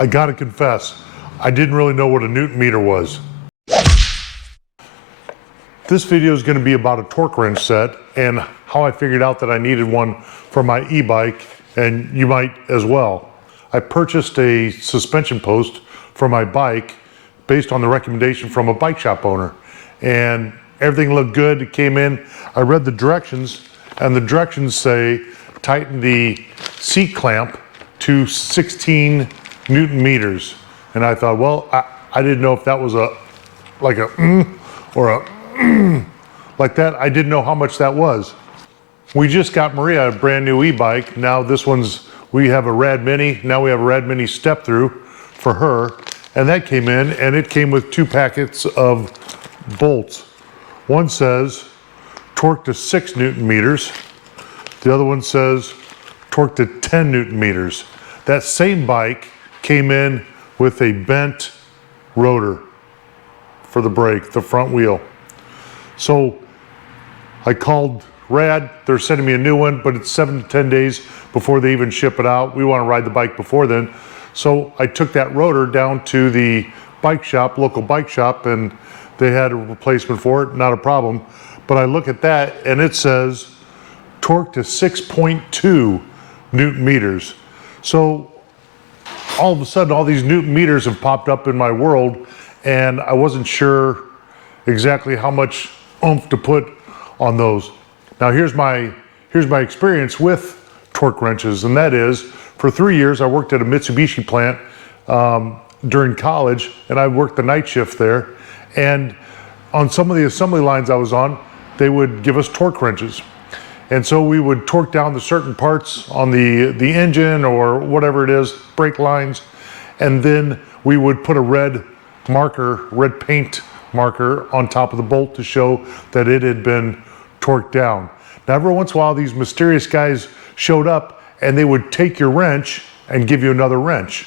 I gotta confess, I didn't really know what a Newton meter was. This video is going to be about a torque wrench set and how I figured out that I needed one for my e-bike, and you might as well. I purchased a suspension post for my bike based on the recommendation from a bike shop owner, and everything looked good. It came in, I read the directions, and the directions say tighten the seat clamp to 16 Newton meters. And I thought, well, I didn't know if that was like a or a like that. I didn't know how much that was. We just got Maria a brand new e-bike. Now we have a Rad Mini. Now we have a Rad Mini step through for her. And that came in, and it came with 2 packets of bolts. One says torque to 6 Newton meters. The other one says torque to 10 Newton meters. That same bike came in with a bent rotor for the brake, the front wheel. So I called Rad, they're sending me a new one, but it's 7 to 10 days before they even ship it out. We want to ride the bike before then. So I took that rotor down to the bike shop, local bike shop, and they had a replacement for it, not a problem. But I look at that and it says torque to 6.2 Newton meters. So all of a sudden, all these Newton meters have popped up in my world, and I wasn't sure exactly how much oomph to put on those. Now here's my experience with torque wrenches, and that is, for 3 years I worked at a Mitsubishi plant during college, and I worked the night shift there. And on some of the assembly lines I was on, they would give us torque wrenches. And so we would torque down the certain parts on the engine or whatever it is, brake lines, and then we would put a red paint marker on top of the bolt to show that it had been torqued down. Now every once in a while these mysterious guys showed up and they would take your wrench and give you another wrench.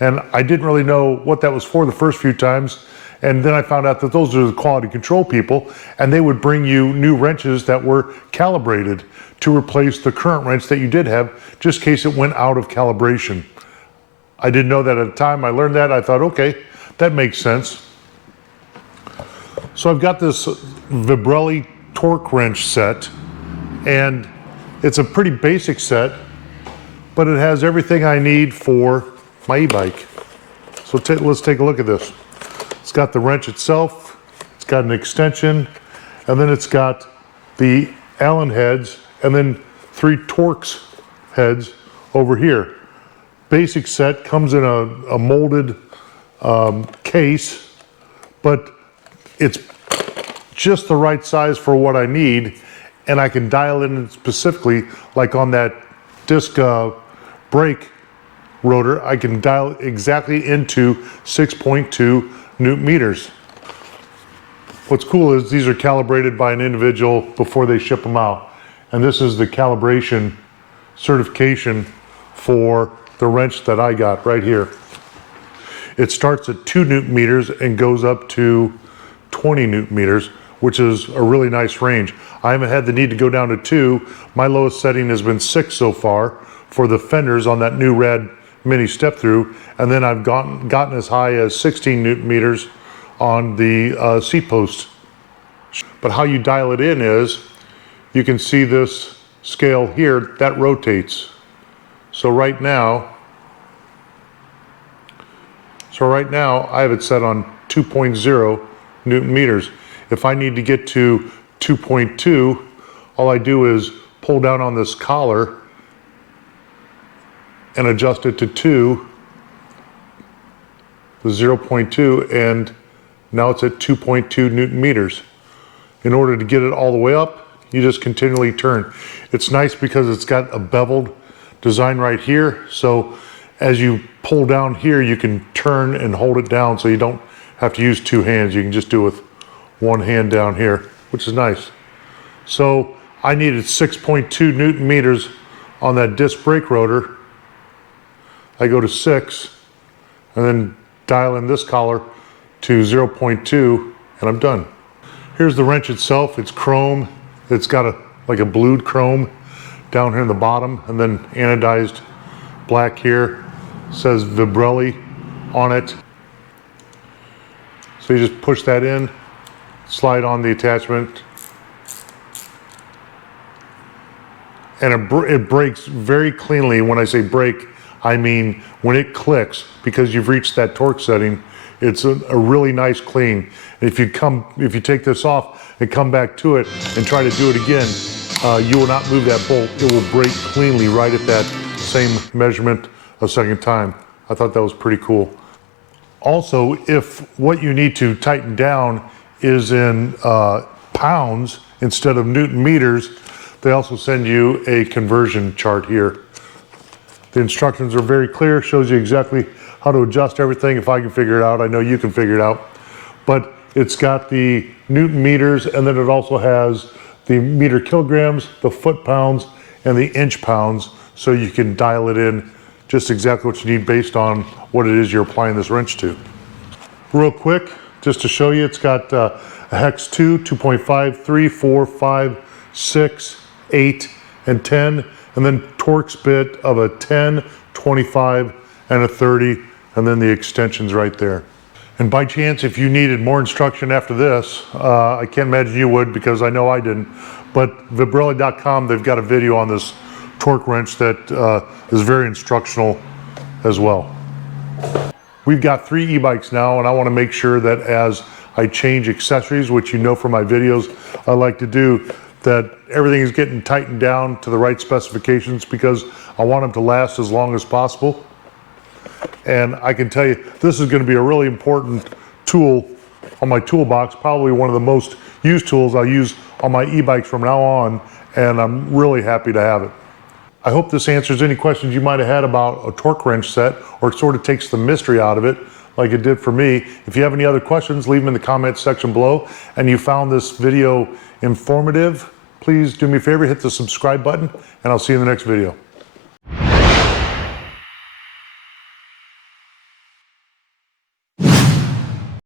And I didn't really know what that was for the first few times. And then I found out that those are the quality control people, and they would bring you new wrenches that were calibrated to replace the current wrench that you did have, just in case it went out of calibration. I didn't know that at the time. I learned that. I thought, okay, that makes sense. So I've got this Vibrelli torque wrench set, and it's a pretty basic set, but it has everything I need for my e-bike. So let's take a look at this. It's got the wrench itself, it's got an extension, and then it's got the Allen heads, and then 3 Torx heads over here. Basic set, comes in a molded case, but it's just the right size for what I need, and I can dial it in specifically, like on that disc brake rotor, I can dial exactly into 6.2 Newton meters. What's cool is these are calibrated by an individual before they ship them out. And this is the calibration certification for the wrench that I got right here. It starts at 2 Newton meters and goes up to 20 Newton meters, which is a really nice range. I haven't had the need to go down to 2. My lowest setting has been 6 so far for the fenders on that new Rad Mini step through, and then I've gotten as high as 16 Newton meters on the seat post. But how you dial it in is, you can see this scale here, that rotates. So right now I have it set on 2.0 Newton meters. If I need to get to 2.2, all I do is pull down on this collar and adjust it to 2, the 0.2, and now it's at 2.2 Newton meters. In order to get it all the way up, you just continually turn. It's nice because it's got a beveled design right here, so as you pull down here, you can turn and hold it down, so you don't have to use 2 hands. You can just do it with 1 hand down here, which is nice. So I needed 6.2 Newton meters on that disc brake rotor. I go to 6 and then dial in this collar to 0.2 and I'm done. Here's the wrench itself. It's chrome. It's got like a blued chrome down here in the bottom, and then anodized black here. It says Vibrelli on it. So you just push that in, slide on the attachment, and it breaks very cleanly. When I say break, I mean when it clicks, because you've reached that torque setting, it's a really nice clean. If you take this off and come back to it and try to do it again, you will not move that bolt. It will break cleanly right at that same measurement a second time. I thought that was pretty cool. Also, if what you need to tighten down is in pounds instead of Newton meters, they also send you a conversion chart here. The instructions are very clear, shows you exactly how to adjust everything. If I can figure it out, I know you can figure it out. But it's got the Newton meters, and then it also has the meter kilograms, the foot pounds, and the inch pounds, so you can dial it in just exactly what you need based on what it is you're applying this wrench to. Real quick, just to show you, it's got a hex 2, 2.5, 3, 4, 5, 6, 8, and 10, and then Torx bit of a 10, 25, and a 30, and then the extensions right there. And by chance, if you needed more instruction after this, I can't imagine you would, because I know I didn't, but Vibrelli.com, they've got a video on this torque wrench that is very instructional as well. We've got 3 e-bikes now, and I want to make sure that as I change accessories, which you know from my videos I like to do, that everything is getting tightened down to the right specifications, because I want them to last as long as possible. And I can tell you, this is going to be a really important tool on my toolbox, probably one of the most used tools I'll use on my e-bikes from now on, and I'm really happy to have it. I hope this answers any questions you might have had about a torque wrench set, or sort of takes the mystery out of it like it did for me. If you have any other questions, leave them in the comments section below. And you found this video informative, please do me a favor, hit the subscribe button, and I'll see you in the next video.